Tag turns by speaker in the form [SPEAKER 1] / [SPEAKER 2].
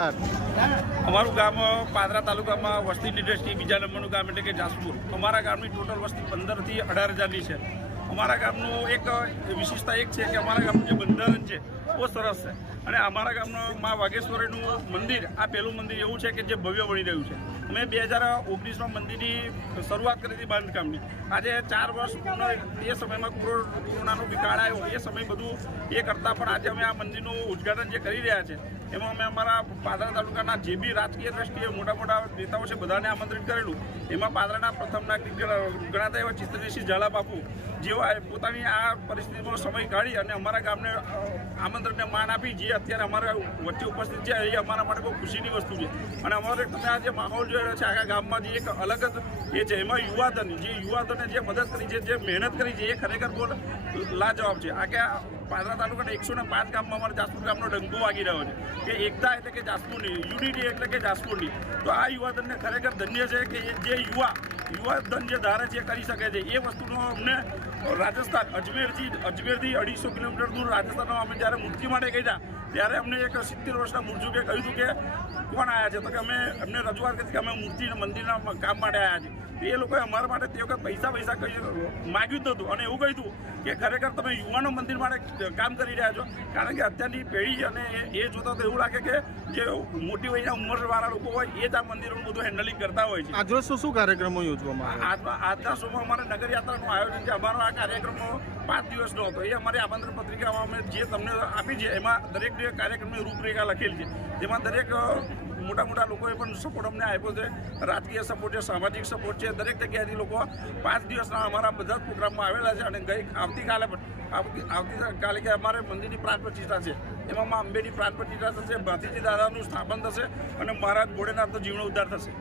[SPEAKER 1] અમારું ગામ પાદરા તાલુકામાં વસ્તી દ્રષ્ટિએ બીજા નંબરનું ગામ એટલે કે જાસપુર અમારા ગામની ટોટલ વસ્તી પંદરથી અઢાર હજારની છે. અમારા ગામનું એક વિશેષતા એક છે કે અમારા ગામનું જે બંધારણ છે બહુ સરસ છે. અને અમારા ગામનું મા વાઘેશ્વરીનું મંદિર આ પહેલું મંદિર એવું છે કે જે ભવ્ય બની રહ્યું છે. અમે બે હજાર ઓગણીસમાં મંદિરની શરૂઆત કરી હતી બાંધકામની. આજે ચાર વર્ષ પૂર્ણ એ સમયમાં કોરો- કોરોનાનો વિકાળ આવ્યો. એ સમય બધું એ કરતાં પણ આજે અમે આ મંદિરનું ઉદ્ઘાટન જે કરી રહ્યા છે એમાં અમે અમારા પાદરા તાલુકાના જે બી રાજકીય દ્રષ્ટિએ મોટા મોટા નેતાઓ છે બધાને આમંત્રિત કરેલું. એમાં પાદરાના પ્રથમ નાગરિક ગણાતા એવા ચિત્રદેશી ઝાલા બાપુ જેઓ પોતાની આ પરિસ્થિતિમાં સમય કાઢી અને અમારા ગામને અ, આમંત્રણને માન આપી જે અત્યારે અમારા વચ્ચે ઉપસ્થિત છે, એ અમારા માટે બહુ ખુશીની વસ્તુ છે. અને અમારે તમે આ જે માહોલ જોઈ રહ્યો છે, આખા ગામમાં જે એક અલગ જ એ છે, એમાં યુવાધન, જે યુવાધને જે મદદ કરી છે, જે મહેનત કરી છે, એ ખરેખર બહુ લાજવાબ છે. આ કે પાદરા તાલુકાના એકસો ને પાંચ ગામમાં અમારા જાસપુર ગામનો ડંકો વાગી રહ્યો છે. કે એકતા એટલે કે જાસપુરની, યુનિટી એટલે કે જાસપુરની. તો આ યુવાધનને ખરેખર ધન્ય છે કે જે યુવા, યુવાધન જે ધારે છે કરી શકે છે. એ વસ્તુનો અમને રાજસ્થાન અજમેરથી અજમેરથી અઢીસો કિલોમીટર દૂર રાજસ્થાનમાં અમે જ્યારે મુક્તિ માટે ગયા ત્યારે અમને એક સિત્તેર વર્ષના મૂર્જુકે કહ્યું હતું કે કોણ આવ્યા છે? તો કે અમે એમને રજૂઆત કરી કે અમે મૂર્તિ મંદિરના કામ માટે આવ્યા છીએ. એ લોકોએ અમારા માટે તે વખત પૈસા પૈસા કહી માગ્યું જ નહોતું. અને એવું કહ્યું હતું કે ખરેખર તમે યુવાનો મંદિર માટે કામ કરી રહ્યા છો. કારણ કે અત્યારની પેઢી અને એ- જોતા તો એવું લાગે કે જે મોટી વયના ઉંમરવાળા લોકો હોય એ જ આ મંદિરોનું બધું હેન્ડલિંગ કરતા હોય છે.
[SPEAKER 2] આજરોજ શું શું કાર્યક્રમો યોજવામાં
[SPEAKER 1] આજના આજના શોમાં અમારે નગરયાત્રાનું આયોજન છે. અમારો આ કાર્યક્રમો પાંચ દિવસનો હતો. એ અમારી આમંત્રણ પત્રિકામાં અમે જે તમને આપી છે એમાં દરેક જે કાર્યક્રમની રૂપરેખા લખેલી છે, જેમાં દરેક મોટા મોટા લોકોએ પણ સપોર્ટ અમને આપ્યો છે. રાજકીય સપોર્ટ છે, સામાજિક સપોર્ટ છે. દરેક જગ્યાએથી લોકો પાંચ દિવસના અમારા બધા જ પ્રોગ્રામમાં આવેલા છે અને ગઈ, આવતીકાલે પણ, આવતી, આવતીકાલે કે અમારે મંદિરની પ્રાણ પ્રતિષ્ઠા છે. એમાં અંબેની પ્રાણ પ્રતિષ્ઠા થશે ભાતીજી દાદાનું સ્થાપન થશે અને મહારાજ ભોળેનાથનો જીવનો ઉદ્ધાર થશે.